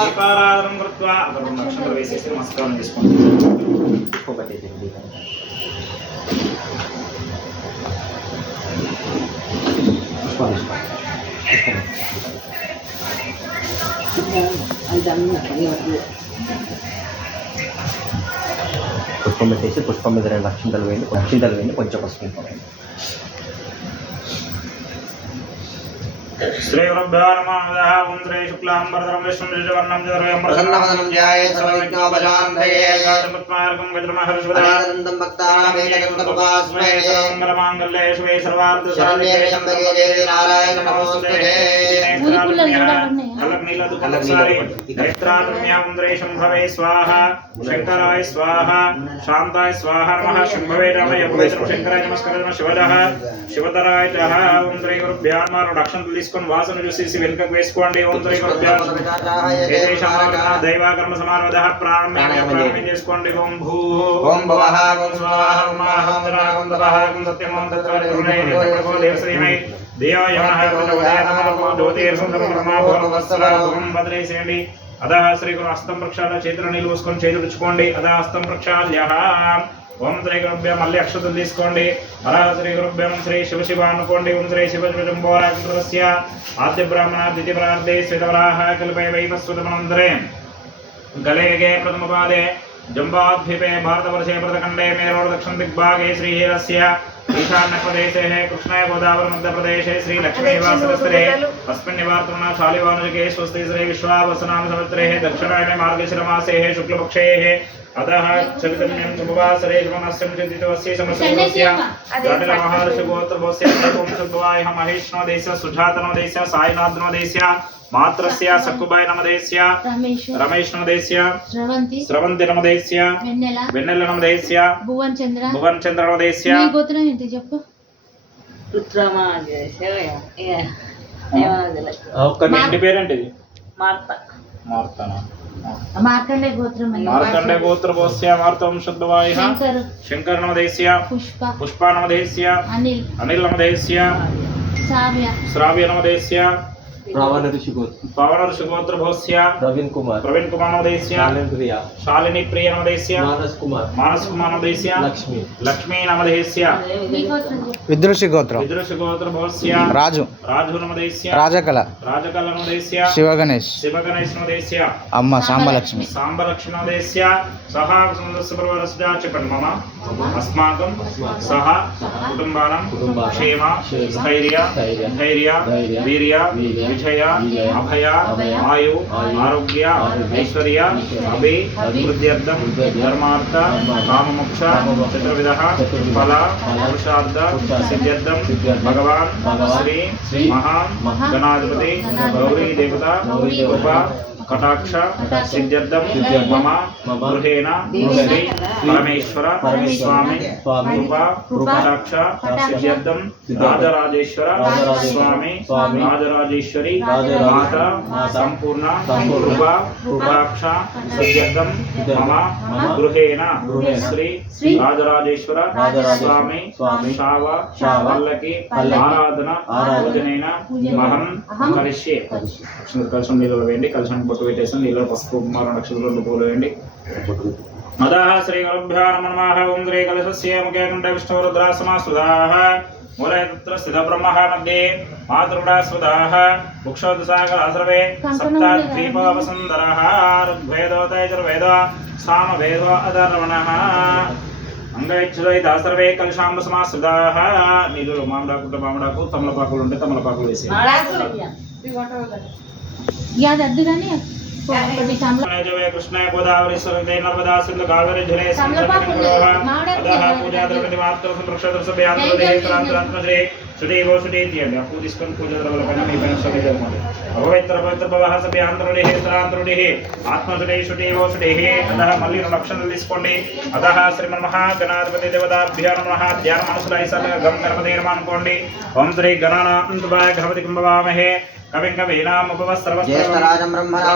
దీపారాధనం కృత్వా నక్షత్రం వేసేసి నమస్కారం చేసుకోండి. పుష్పం పెట్టేసి పుష్పం మీద 2 అక్షింతలు వేయండి కొంచెం పసుపు వేయండి. శ్రీ గురుభ్యో నమః. ఓం శ్రీ శుక్లాంబరధరం విష్ణుం శశివర్ణం చతుర్భుజం ప్రసన్నవదనం ధ్యాయేత్ సర్వవిఘ్నోపశాంతయే. పద్మార్గం గజమహర్షవదానందం భక్తానామేకదంతముపాస్మహే. సర్వమంగళమాంగళ్యే శివే సర్వార్థ శరణ్యే త్ర్యంబకే దేవి నారాయణి నమోస్తుతే. నేత్రాత్మ్యాం శంభవే స్వాహ, శంకరాయ స్వాహ, శాంతాయ స్వాహ. నమః శంభవే రామయ పవిత్రం శంకరాయ నమస్కారం. శివదః శివతరాయ చ. ఓం శ్రీ గురుభ్యో నమః. రక్షణలు తీసుకొని వాసన చూసేసి వెనుకకు వేసుకోండి. ఓం శ్రీ గురుభ్యో దైవాకర్మ సమారోధ ప్రారంభం చేసుకోండి. ఓం భూ ఓం భవః ఓం స్వాహ ఓం రాగం తపః ఓం సత్యం ఓం తత్వో దేవశ్రీమై దేవయోగేసేయండి. అధః శ్రీ గురు హస్తం ప్రక్షాళన చేతులు నిలువుసుకొని చేతులు ఇచ్చుకోండి. అధః హస్తం ప్రక్షాళ్య. ఓం శ్రీ గురుభ్యో మళ్ళీ అక్షతలు తీసుకోండి. అధః శ్రీ గురుభ్యో శ్రీ శివ శివ అనుకోండి. ఓం శ్రీ శివ శంభోరాజ్య ఆద్య బ్రాహ్మణ ద్వితీయ ప్రార్థే శ్వేతవరాహ కల్పే వైవస్వతమనందరే గలేగే ప్రథమపాదే जम्बाद्वीपे भारतवर्षे प्रथखण्डे मेरोड दक्षिण दिग्भागे श्रीहरस्य ईशान्य प्रदेशे कृष्णाय गोदावरी मध्य प्रदेशे श्री लक्ष्मी निवासस्थले अस्मिन् निवार्तुना शालिवानुजके स्वस्ति श्री विश्वावसनाम संवत्सरे दक्षिणायने मार्गशीर मासे शुक्लपक्षे अतः चैतन्यं शुभवासरे जन्मस्य चिन्तितवस्य समस्तस्य जातिल महर्षि गोत्रवस्य वंशोद्भवाय महेश्नो देशस्य सुजातनो देशस्य साईनाथनो देशस्य मात्रस्य सकुबाय नमदेस्य रमेश नमदेस्य स्रवंति नमदेस्य वेन्नेल नमदेस्य भुवन चंद्र नमदेस्य నీ గోత్రం ఏంటి చెప్పు. ఇంటి పేరేంటిది? మార్కండే గోత్రం. మార్కండే గోత్రభోస్య మార్తవంశోద్భవాయ శంకర నమదేस्य పుష్ప నమదేस्य అనిల్ నమదేस्य శ్రావ్య నమదేस्य पावन ऋषि गोत्रभोस्य प्रवीण कुमार नवदेस्य शालिनी प्रिय नवदेस्य मानस कुमार नवदेस्य लक्ष्मी नवदेस्य विदृषि गोत्रभोस्य राजु नवदेस्य राजकल नवदेस्य शिवगणेश नवदेस्य अम्मा सांबलक्ष्मी नवदेस्य सह सुन्दरस्य परिवारस्य చెప్పండి मम अस्माकं सह कुटुंबानां क्षेम स्थैर्य वीर्य विजय अभय आयु आरोग्य ऐश्वर्य अभिवृद्ध्यर्थं धर्मार्थ काममोक्ष चतुर्विधः फल पुरुषार्थ सिद्ध्यर्थं भगवान् श्री महागणाधिपति गौरी देवता कृपा कटाक्ष सिद्ध्यर्थं मम गृहेण श्री परमेश्वर स्वामी कृपा कटाक्ष सिद्ध्यर्थं राजराजेश्वर स्वामी राजराजेश्वरी माता संपूर्ण कृपा कटाक्ष सिद्ध्यर्थं मम गृहेण श्री राजराजेश्वर स्वामी शाव वल्लकी आराधना पूजनेन महं करिष्ये. कलशं नीलो वेंडी कलशं పెట్టేసాం. నీళ్ళ పసుపు కుమారు నక్షత్రంలో పూలు వేయండి. అదః శ్రీ గురుభ్యో నమః. ఓం శ్రీ కలశస్య ముఖే కంఠ విష్ణు రుద్రాసమాసుదాః మూలే తత్ర స్థిత బ్రహ్మః మధ్యే మాతృడాస్వదాః ముక్షోదసాగర సర్వే సప్తద్వీపవసుందరః ఋగ్వేదో తైజుర్వేదో సామవేదో అధర్వణః అంగైచ్ఛుదైత సర్వే కలశాంబ సమాసుదాః. నీళ్ళు మామిడాకు తమలపాకులు ఉంటే తమలపాకులు వేసి कृष्ण गोदावरी सरस्वती नर्मदा सिंधु कावेरी झरे पूजा द्रव्य मात्र संरक्षण श्री सुदेवो सुदेतिय पूजिस्कन पूजा द्रव्य पन मी पन सभी जग माने पवित्र पवित्र भवः सभी आंतरुडे स्तरांतरुडे आत्मसुदे सुदेवो सुदेः. अतः मल्ली लक्षण తీసుకోండి. अतः श्रीमन् महागणाधिपति देवताभ्यो नमः. ध्यान मनसुलाई सल गम कर्मते अनुकोंడి. ओम श्री गणानान्तवाय गणपति कुंभवामहे कविं कवीनाम् उपवस्त्रवस्त्रं ज्येष्ठराजं ब्रह्मणां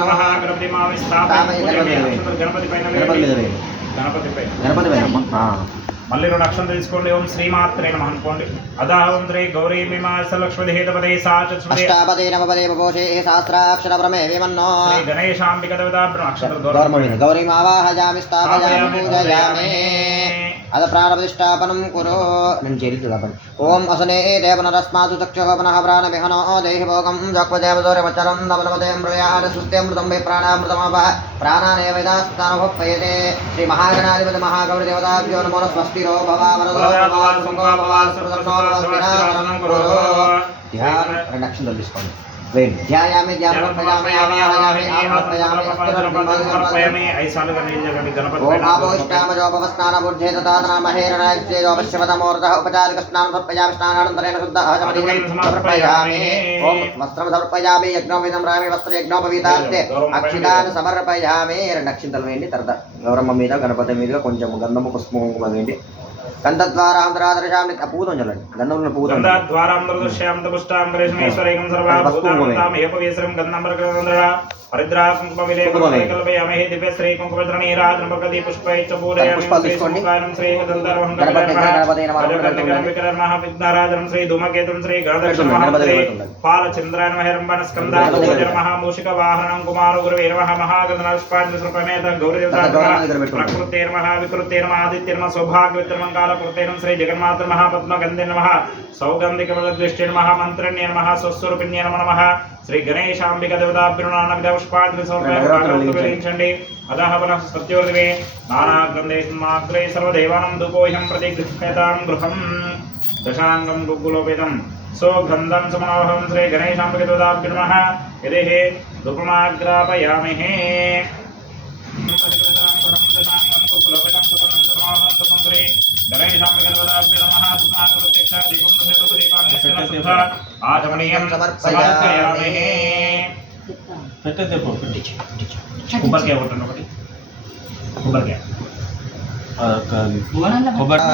नमः. गणपति माविस्थापयामि. गणपति पైన మళ్ళీ 2 అక్షంతలు తీసుకోండి. ఓం శ్రీమాత్రే నమః అనుకోండి. అదా ఓం శ్రీ గౌరీ మీమాంస లక్ష్మీ హేతపదే సాచస్వదే అష్టాపదే నవపదే బభోషే సహస్రాక్షర ప్రమే విమన్నో శ్రీ గణేశాంబిక దేవతాభ్యం అక్షంతలు గౌరవం గౌరీం ఆవాహయామి స్థాపయామి పూజయామి అద ప్రాణప్రతిష్టాపనం కురు నేను చేరిద్దాం. ఓం అసనే దేవనరస్మాసు చక్షుః పునః ప్రాణ విహనో దేహి భోగం జక్వదేవదోరమచరం నవనవదేం ప్రయాణ సుత్యమృతం వై ప్రాణామృతమాప ప్రాణానే వేదాస్తానభపయతే శ్రీ మహాగణాధిపతి మహాగౌరీ దేవతాభ్యో నమో స్వస్తిరో భవావరదో భవాసుంగో భవాసురదో భవాస్మినాశనం కురు. రెండు అక్షంతలు తీసుకోండి. ధ్యాయామి ధ్యానపయామి ఆవాహయామి ఆవాహయామి సమర్పయామి. 5 సార్లు గణేశుని గణపతి ఓం ఆపోష్టామజోపవస్నానబుద్ధే తదానమహేరణాయజ్జేయోపశ్యవతమూర్ధః ఉపచారిక స్నానం సమర్పయామి స్నానానంతరేణ శుద్ధః సమర్పయామి. ఓం వస్త్రం సమర్పయామి యజ్ఞోపవీతం రామి వస్త్ర యజ్ఞోపవీతాస్తే అక్షితాన్ని సమర్పయామి. 2 అక్షింతలు వేయండి. తర్వాత గౌరమ్మ మీద గణపతి మీద కొంచెం గంధము పుష్పము వేయండి. గంధద్వారాంతరాదర్శామి పూతం చల్లండి. గంధంలో పూతం గంధాద్వారాంధ్రదృశ్యాంతరిష్మేశ్వరేకం సర్వాభూతాం ఏకవేశ్వరం గంధంబరగంధర పరిద్రా కుంకుమ విలేకల్పయామి దివ్య శ్రీ కుంకుమద్ర నీరాజన భగతి పుష్పైచ్చ పూరయామి శ్రీ సుముఖానం శ్రీ గంధర్వం గణపతిర్నమః విఘ్నరాజనం శ్రీ ధూమకేతుం శ్రీ గణదక్షిణమః శ్రీ పాలచంద్రాయ నమః హిరంబన స్కందాయ నమః మూషిక వాహనం కుమార గురువే నమః మహాగణాధిపతి సమేత గౌరీ దేవతా ప్రకృతే నమః వికృతే నమః ఆదిత్య నమః సౌభాగ్యవతే నమః కాలకృతేనం శ్రీ జగన్మాత నమః పద్మగంధే నమః సౌగంధికమలదృష్టే నమః మంత్రణ్యే నమః స్వస్వరూపిణ్యే నమః శ్రీ గణేశాంబిక దేవతాభ్యో నానవిధ పుష్పాంజలి సమర్పయించండి. అదః పునః సత్యోర్దివే నానాగ్రంథే మాగ్రే సర్వదేవానం ధూపోహ్యం ప్రతి గృహ్యతాం గృహం దశాంగం గుగ్గులోపేతం సోగంధం సమనోహం శ్రీ గణేశాంబిక దేవతాభ్యో నమః యదేః ధూపమాగ్రాపయామి. ఆచమనీయం సమర్పయామి. కొబ్బరికాయ కొట్టండి. ఒకటి కొబ్బరికాయ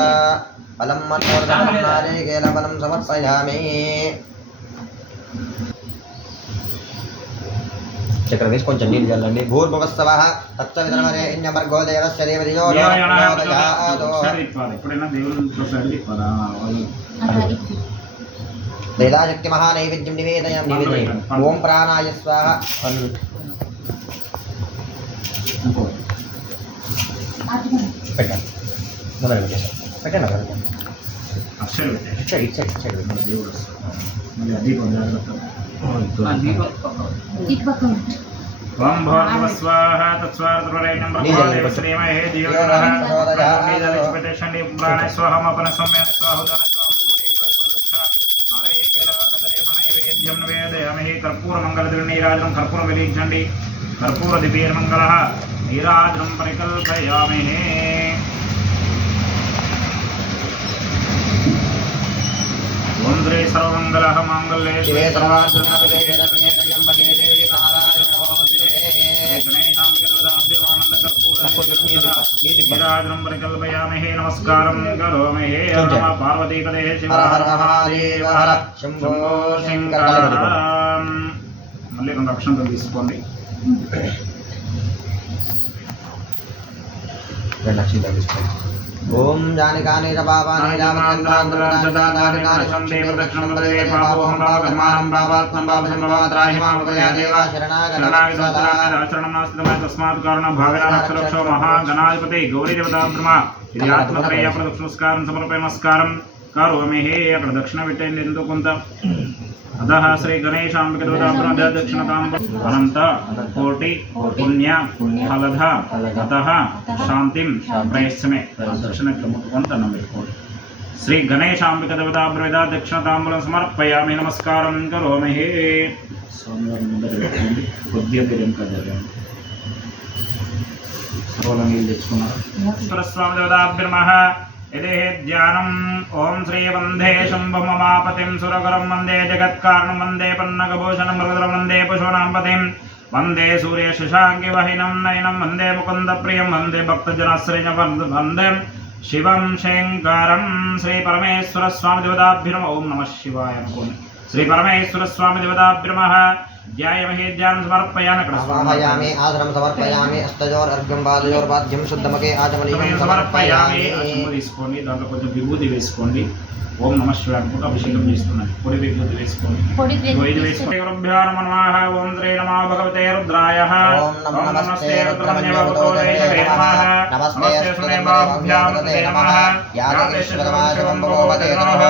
బలం మనోరథం సమర్పయామి. చక్రం వేసి కొంచెం నీళ్ళు చల్లండి. భూర్భువస్సవః తత్సవితర్వరేణ్యమర్గో దేవస్య దేవతయో లీలాశక్తి మహానైవేద్యం నివేదయామి. ఓం ప్రాణాయ స్వాహ. పెట్టండి. ఓం భోర్భువస్వాహ తత్స్వార్ధరేణ్యం బ్రహ్మదేవ శ్రీమహే దియోగణః ప్రతిష్ఠండి ప్రాణ స్వాహమపన సౌమ్య స్వాహుదాన నైవేద్యం నివేదయామి. కర్పూర మంగళ నీరాజనం కర్పూరం వెలిగించండి. కర్పూర దివ్యమంగళ నీరాజనం పరికల్పయామి. ఓం శ్రీ సర్వమంగళ మాంగళ్యే శివే సర్వార్థసాధకే శరణ్యే దేవి నారాయణ గణేశాంబికానంద కర్పూర నీరాజనం పరికల్పయామి. నమస్కారం కరోమి. నమ పార్వతీపదే శివ హర మహాదేవ హర శంభో శంకర. మళ్ళీ 2 అక్షంతలు తీసుకోండి. 2 అక్షంతలు తీసుకోండి. ఓం జానికాని పాపాని జామకాని సందేవ దక్షిణం దేవ పాపోహం పాపకర్మాణం పాపాత్మం పాపసంభవాత్రాహిమామృతయా దేవా శరణాగతం తస్మాత్ కారణ భాగనాక్షరక్షో మహాగణాధిపతి గౌరీ దేవతా బ్రహ్మ ఇది ఆత్మత్రయ ప్రదక్షిణస్కారం సమర్పయ నమస్కారం కరోమి. అక్కడ దక్షిణ పెట్టండి ఎంతో కొంత. అదః శ్రీ గణేశాంబిక దేవతాభ్యో దక్షిణతాం అనంత కోటి పుణ్య ఫలధ అతః శాంతిం ప్రయశ్చమే. దక్షిణ కొంత అన్నం పెట్టుకోండి. శ్రీ గణేశాంబిక దేవతాభ్యో దక్షిణతాంబూలం సమర్పయామి. నమస్కారం కరోమి. స్వామివారి ముందర పెట్టుకోండి. కొద్దిగా ఇంకా జరగండి. సర్వల నీళ్ళు తెచ్చుకున్నారు. స్వామి దేవతాభ్యో నమః. యదేః ధ్యానం. ఓం శ్రీ వందే శంభుమమాపతిం సురగరం వందే జగత్కారణం వందే పన్నగభూషణం మృగధరం వందే పశూనాం పతిం వందే సూర్య శశాంకి వహినం నయనం వందే ముకుంద ప్రియం వందే భక్తజనాశ్రయ వందే శివం శంకరం. శ్రీ పరమేశ్వర స్వామి దేవతాభ్యో నమః. ఓం నమః శివాయ అనుకోండి. శ్రీ పరమేశ్వర స్వామి దేవతాభ్యో నమః. ధ్యాయమహే ధ్యానం సమర్పయామి అక్కడ ఆవాహయామి ఆసనం సమర్పయామి అష్టజోర్ఘ్యం పాదయోర్పాద్యం శుద్ధమకే ఆచమనీయం సమర్పయామి. సమర్పయామి. ఆ చెంబు తీసుకోండి, దాంట్లో కొంచెం విభూతి వేసుకోండి. ఓం నమః శివాయ అనుకుంటూ అభిషేకం చేస్తున్నాను. పొడి విభూతి వేసుకోండి. పొడి ఇది వేసుకోండి. గురుభ్యో నమః. ఓం శ్రీ నమో భగవతే రుద్రాయ. ఓం నమస్తే రుద్రమన్యవతోదయ నమః. నమస్తే సునేభ్యాం తే నమః. యాదేశ్వరమాశవం భగవతే నమః.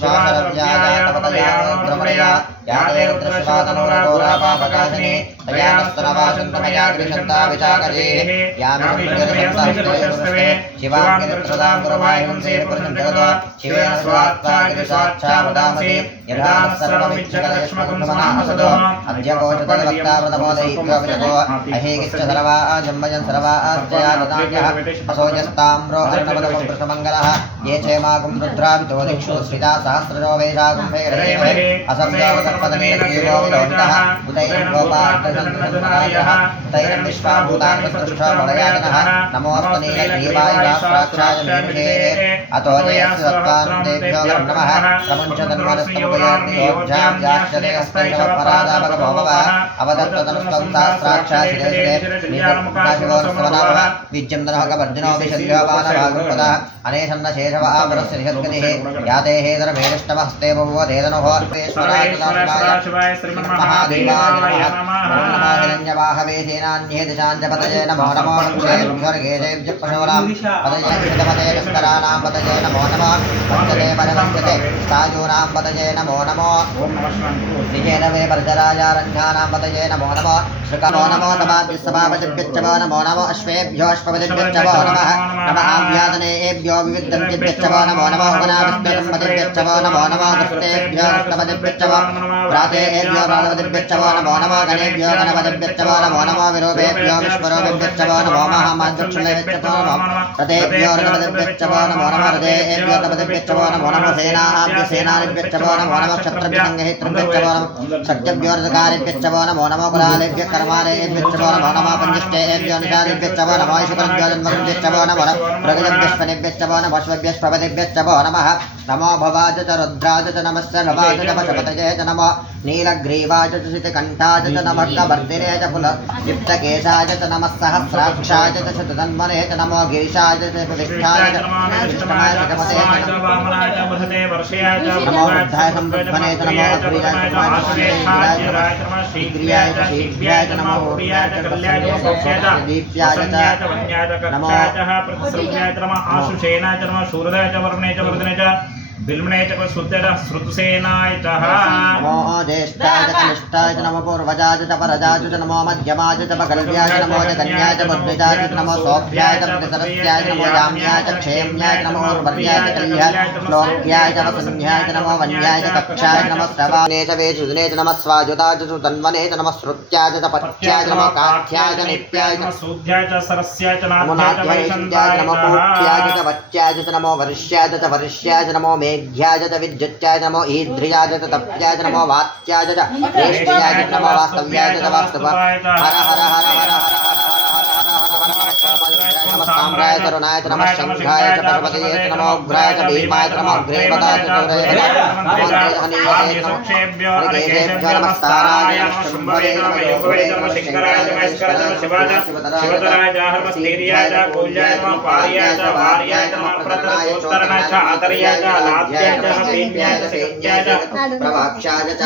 శ్వాసరవ్యాయ తపదయానోద్రమయ యాదే రుద్రశ్వాతనోరాఘోరాపాపకాశిని దయానస్తనవాసంతమయా గృహంతా విచాకరేః యామి సంజయసంతః శివాంగిరత్రదాం గురవాయుం సేపురంజగదో శివేన స్వాత్సాగిరి స్వాచ్ఛావదాసి యదాన సర్వమిచ్చగలక్ష్మకం సమాసదో అద్యకోచతవక్తావ్రతమోదయిత్వవిజతో అహేగిచ్చ సర్వా జంబజన్ సర్వా ఆశ్చయాదతాన్యః అసోజస్తామ్రో అర్ణవదమో కృష్ణమంగళః ఏ చేమాగం రుద్రావితో దిక్షు శ్రితా సహస్రజో వేషాగం వేరేమహే అసంజావసర్పదమేన జీవో విలోహితః ఉదయం గోపార్ధచంద్రచంద్రాయః తైరం విశ్వాభూతాని సృష్టావలయాగనః నమోऽस्तु నీలగ్రీవాయ సాక్షాయ మేఘే అతో జయస్సు సత్తానందేభ్యో నమః ప్రముంచతన్మనస్తమోయాజ్ఞోజ్జాం యాశ్చర్యస్తైషవపరాదాపగభోభవ అవదత్తతనుస్తం సహస్రాక్షాశిరేశిరే నీలముఖాశివోత్సవనాభవ విద్యంధనోగవర్జనోభిషద్యోపానభాగృపద అనేషన్న శేషవ ఆవరస్య నిషద్గతిః యాతే హేదరమేష్టమహస్తే బభువదేదనోః శివాయ శ్రీమన్మహాదేవాయ నమః. ఓం నమో హిరణ్యవాహవే సేనాన్యే దిశాంజపతయే నమో నమో క్షేభ్యోర్గేదేభ్య పశూనాం పతయే క్షితపతయే విస్తరాణాం పతయే నమో నమః వంచతే పరివంచతే స్థాయూనాం పతయే నమో నమో ఓం నమః శివాయ. విజయనవే పరజరాజారణ్యానాం పతయే నమో నమో శ్రీకామో నమో సభాభ్యసభాపతిభ్యచ్చవో నమో నమో అశ్వేభ్యో అశ్వపతిభ్యచ్చవో నమః నమః ఆవ్యాదనేభ్యో వివిద్ధంభ్యచ్చవో నమో నమో వనావిష్ణురంపతిభ్యచ్చవో నమో నమో కృష్ణేభ్యో కృష్ణపతిభ్యచ్చవో ప్రాతేభ్యో ప్రాతపతిభ్యచ్చవో నమో నమో గణేభ్యో గణపతిభ్యచ్చవో నమో నమో విరూపేభ్యో విశ్వరూపేభ్యచ్చవో నమో మహామాధ్యక్షులేభ్యచ్చవో నమో రథేభ్యో రథపతిభ్యచ్చవో నమో నమో రథేభ్యో రథపతిభ్యచ్చవో నమో నమో సేనాభ్యసేనానిభ్యచ్చవో నమో నమో క్షత్రభ్యసంగహిత్రభ్యచ్చవో నమో సత్యభ్యో రథకారిభ్యచ్చవో నమో నమో కులాలేభ్య కర్మాలేభ్యచ్చవో నమో నమో పంజిష్టేభ్యో నిషాదిభ్యచ్చవో నమో శుక్రభ్యో జన్మభ్యచ్చవో నమో మృగజభ్యశ్వనిభ్యచ్చవో నమో అశ్వభ్యశ్వపతిభ్యచ్చవో నమః నమో భవాజ చ రుద్రాజ చ నమశ్చ భవాజ చ పశుపతయే చ నమో నీలగ్రీవాజ చ శితకంఠాజ చ నమః కవర్ధినే చ పులయుక్తకేశాజ చ నమః సహస్రాక్షాజ చ శతధన్వనే చ నమో గిరిశాజ చ విష్ఠాజ చ విష్ణుమాయ చ శతపతే చ నమో వృద్ధాయ సంవృద్ధనే చ నమో అగ్రియాయ చ నమో శీఘ్రియాయ చ శీఘ్రియాయ చ నమో ఊర్యాయ చ దీప్యాయ చ నమో ఆశుషేనాయ చ నమః శూరదాయ చ వర్ణే చ వర్ధనే చ బిల్మనే చ శృతుసేనాయ చ నమో జ్యేష్ఠాయ చ కనిష్ఠాయ చ నమో పూర్వజాయ చ పరజాయ చ నమో మధ్యమాయ చ పగల్వ్యాయ చ నమో జగన్యాయ చ బుద్ధిజాయ చ నమో సోభ్యాయ చ ప్రతిసరస్యాయ చ నమో యామ్యాయ చ క్షేమ్యాయ చ నమో వర్యాయ చ కళ్యాయ శ్లోక్యాయ చ వసున్యాయ చ నమో వన్యాయ చ కక్షాయ చ నమో శ్రవాణే చ వేషుధనే చ నమః స్వాయుతాయ చ సుతన్వనే చ నమః శ్రుత్యాయ చ పత్యాయ చ నమో కాఠ్యాయ చ నిత్యాయ చ సూధ్యాయ చ సరస్యాయ చ నమో నాట్యాయ చ నాట్యాయ చ నమో పూట్యాయ చ వత్యాయ చ నమో వర్ష్యాయ చ వర్ష్యాయ చ నమో మేఘ్యాయ చ విద్యుత్యాయ చ నమో ఈద్రియాయ చ తప్యాయ చ నమో వాత్యాయ చ జ్యేష్ఠ్యాయ చ నమో వాస్తవ్యాయ చ వాస్తవ హర హర హర హర హర సామ్రాయ చ రుణాయ చ నమః శంఖాయ చ పర్వతయే చ నమో ఉగ్రాయ చ భీమాయ చ నమో అగ్రేవతాయ చ చౌరయ నమో హనీయతే చ నమో మృగేభ్యో నమస్తారాయ నమః శుంభవే నమః యోగవే నమః శంకరాయ చ మహేశ్వరాయ చ శివాయ చ శివతరాయ చ హర్మస్థీర్యాయ చ కూల్యాయ నమః పార్యాయ చ వార్యాయ చ నమః ప్రతరోత్తరణాయ చ ఆతర్యాయ చ లాత్యాయ చ హీమ్యాయ చ శక్త్యాయ చ ప్రవాక్షాయ చ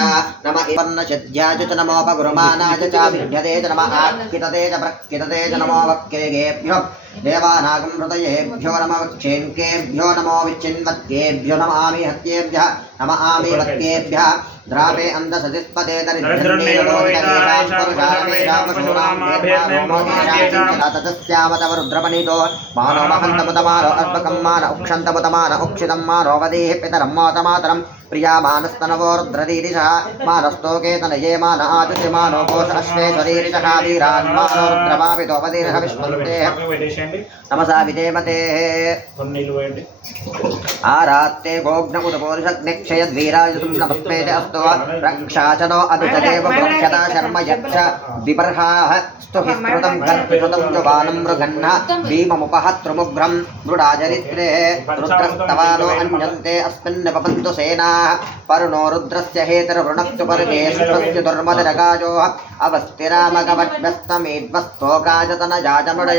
నమః ఇపన్నశద్యాయ చ నమోపగురుమానాయ చ విద్యతే చ నమః ఆఖ్కితతే చ ప్రఖ్కితతే చ నమో వక్కేభ్యో దేవానాగం హృదయేభ్యో నమః క్షేంకేభ్యో నమో విచ్చిన్వత్కేభ్యో నమామి హత్యేభ్యః నమామి వత్కేభ్యః ద్రావే అందసతిస్పదే దరిద్రన్నేరోవేదాయేషాం పురుషాణమేషాం పశూనాం తతస్యామతవ రుద్రపణితో మానో మహంతముతమానో అర్పకం మాన ఉక్షంతముతమాన ఉక్షితం మానో వదేః పితరం మాతమాతరం ప్రియా మానస్తనవో రుద్రదీరిషః మానస్తోకేతనయే మాన ఆచుతి మానో కోశ అశ్వేశ్వరీరిషః వీరాన్ మానో రుద్రమాపితో వదీర్హ విష్ణుతే నమసా విదేమతే కొన్ని నీళ్ళు వేయండి. ఆరాత్తే గోగ్నముదపోరుషగ్ని वीक्षयद्वीराय सुम्नमस्मे च अस्तु रक्षाचनो अभितदेव प्रख्यता शर्म यच्छ विपर्हाः स्तुहि स्मृतं गर्भिषुतं च बालं मृगन्ना भीममुपहत्रुमुग्रं मृडाचरित्रे रुद्रस्तवानो अन्यन्ते अस्मिन् पपन्तु सेनाः पर्णो रुद्रस्य हेतर्वृणक्तु पर्गे सुष्वस्य दुर्मदरगाजो अवस्थिरामगवद्भ्यस्तमेद्वस्तोकाजतनजाजमृडय